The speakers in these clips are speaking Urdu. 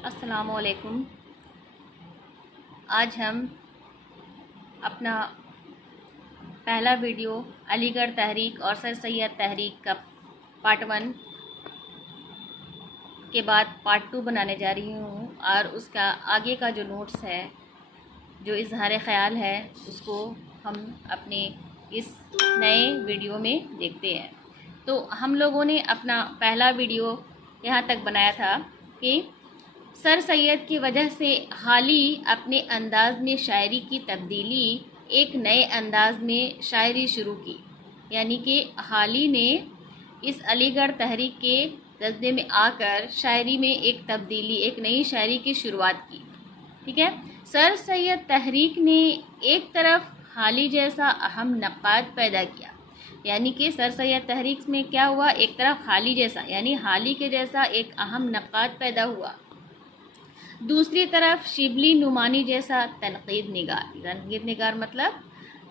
السلام علیکم۔ آج ہم اپنا پہلا ویڈیو علی گڑھ تحریک اور سر سید تحریک کا پارٹ 1 کے بعد پارٹ 2 بنانے جا رہی ہوں، اور اس کا آگے کا جو نوٹس ہے، جو اظہار خیال ہے، اس کو ہم اپنے اس نئے ویڈیو میں دیکھتے ہیں۔ تو ہم لوگوں نے اپنا پہلا ویڈیو یہاں تک بنایا تھا کہ سر سید کی وجہ سے حالی اپنے انداز میں شاعری کی تبدیلی ایک نئے انداز میں شاعری شروع کی، یعنی کہ حالی نے اس علی گڑھ تحریک کے جذبے میں آ کر شاعری میں ایک تبدیلی، ایک نئی شاعری کی شروعات کی۔ ٹھیک ہے، سر سید تحریک نے ایک طرف حالی جیسا اہم نقاد پیدا کیا، یعنی کہ سر سید تحریک میں کیا ہوا، ایک طرف حالی جیسا، یعنی حالی کے جیسا ایک اہم نقاد پیدا ہوا، دوسری طرف شبلی نعمانی جیسا تنقید نگار مطلب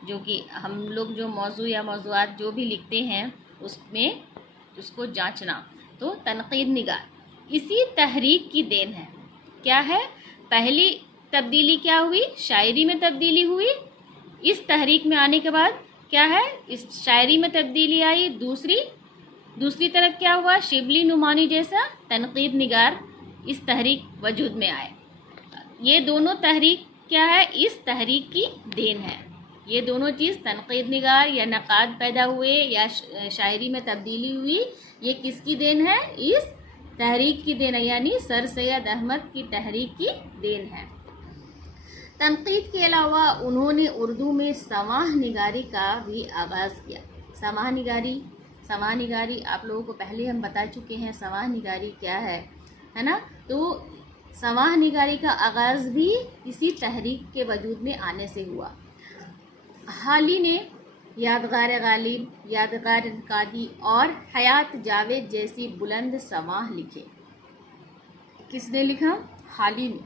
جو کہ ہم لوگ جو موضوع یا موضوعات جو بھی لکھتے ہیں اس میں اس کو جانچنا، تو تنقید نگار اسی تحریک کی دین ہے۔ کیا ہے؟ پہلی تبدیلی کیا ہوئی؟ شاعری میں تبدیلی ہوئی۔ اس تحریک میں آنے کے بعد کیا ہے؟ اس شاعری میں تبدیلی آئی۔ دوسری طرف کیا ہوا؟ شبلی نعمانی جیسا تنقید نگار اس تحریک وجود میں آئے۔ یہ دونوں تحریک کیا ہے؟ اس تحریک کی دین ہے۔ یہ دونوں چیز، تنقید نگار یا نقاد پیدا ہوئے یا شاعری میں تبدیلی ہوئی، یہ کس کی دین ہے؟ اس تحریک کی دین ہے، یعنی سر سید احمد کی تحریک کی دین ہے۔ تنقید کے علاوہ انہوں نے اردو میں سماح نگاری کا بھی آغاز کیا۔ سماح نگاری آپ لوگوں کو پہلے ہم بتا چکے ہیں، سماح نگاری کیا ہے نا؟ تو سماح نگاری کا آغاز بھی اسی تحریک کے وجود میں آنے سے ہوا۔ حالی نے یادگار غالب، یادگار قادی اور حیات جاوید جیسی بلند سماح لکھے۔ کس نے لکھا؟ حالی نے۔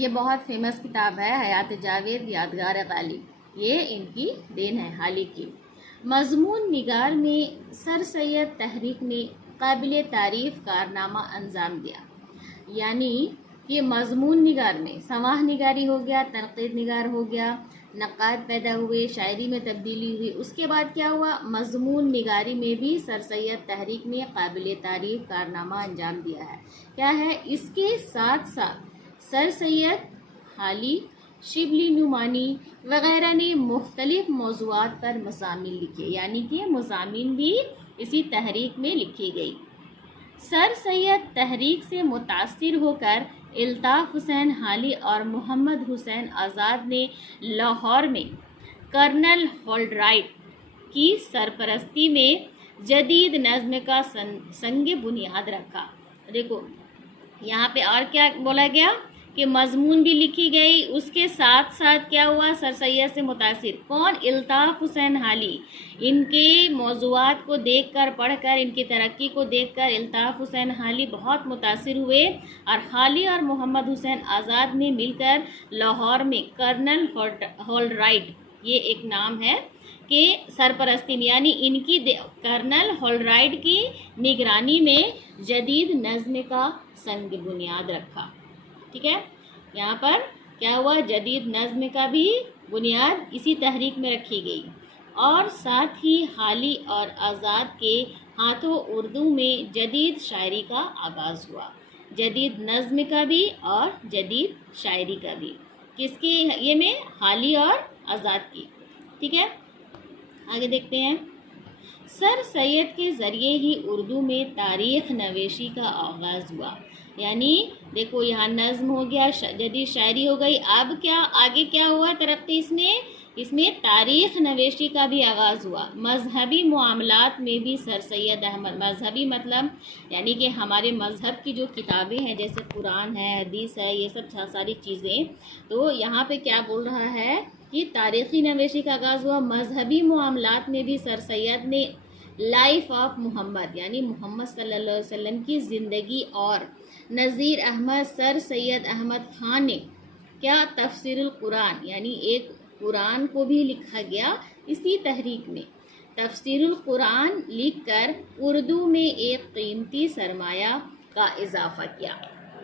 یہ بہت فیمس کتاب ہے، حیات جاوید، یادگار غالب، یہ ان کی دین ہے، حالی کی۔ مضمون نگار میں سر سید تحریک نے قابل تعریف کارنامہ انجام دیا، یعنی یہ مضمون نگار میں سماح نگاری ہو گیا، تنقید نگار ہو گیا، نقاد پیدا ہوئے، شاعری میں تبدیلی ہوئی۔ اس کے بعد کیا ہوا؟ مضمون نگاری میں بھی سر سید تحریک نے قابل تعریف کارنامہ انجام دیا ہے۔ کیا ہے؟ اس کے ساتھ ساتھ سر سید، حالی، شبلی نعمانی وغیرہ نے مختلف موضوعات پر مضامین لکھے، یعنی کہ مضامین بھی اسی تحریک میں لکھی گئی۔ سر سید تحریک سے متاثر ہو کر الطاف حسین حالی اور محمد حسین آزاد نے لاہور میں کرنل ہولڈرائٹ کی سرپرستی میں جدید نظم کا سنگ بنیاد رکھا۔ دیکھو یہاں پہ اور کیا بولا گیا کہ مضمون بھی لکھی گئی، اس کے ساتھ ساتھ کیا ہوا؟ سر سید سے متاثر کون؟ الطاف حسین حالی۔ ان کے موضوعات کو دیکھ کر، پڑھ کر، ان کی ترقی کو دیکھ کر الطاف حسین حالی بہت متاثر ہوئے، اور حالی اور محمد حسین آزاد نے مل کر لاہور میں کرنل ہولڈرائٹ، یہ ایک نام ہے، کہ سرپرستی میں، یعنی ان کی کرنل ہولڈرائٹ کی نگرانی میں جدید نظم کا سنگ بنیاد رکھا۔ ٹھیک ہے، یہاں پر کیا ہوا؟ جدید نظم کا بھی بنیاد اسی تحریک میں رکھی گئی، اور ساتھ ہی حالی اور آزاد کے ہاتھوں اردو میں جدید شاعری کا آغاز ہوا، جدید نظم کا بھی اور جدید شاعری کا بھی۔ کس کی؟ یہ میں حالی اور آزاد کی۔ ٹھیک ہے، آگے دیکھتے ہیں۔ سر سید کے ذریعے ہی اردو میں تاریخ نویسی کا آغاز ہوا، یعنی دیکھو یہاں نظم ہو گیا، جدید شاعری ہو گئی، اب کیا آگے کیا ہوا ترقی؟ اس میں تاریخ نویسی کا بھی آغاز ہوا۔ مذہبی معاملات میں بھی سر سید احمد، مذہبی مطلب یعنی کہ ہمارے مذہب کی جو کتابیں ہیں جیسے قرآن ہے، حدیث ہے، یہ سب ساری چیزیں، تو یہاں پہ کیا بول رہا ہے کہ تاریخی نویسی کا آغاز ہوا۔ مذہبی معاملات میں بھی سر سید نے لائف آف محمد، یعنی محمد صلی اللہ علیہ وسلم کی زندگی، اور نذیر احمد سر سید احمد خان نے کیا تفسیر القرآن، یعنی ایک قرآن کو بھی لکھا گیا اسی تحریک میں، تفسیر القرآن لکھ کر اردو میں ایک قیمتی سرمایہ کا اضافہ کیا۔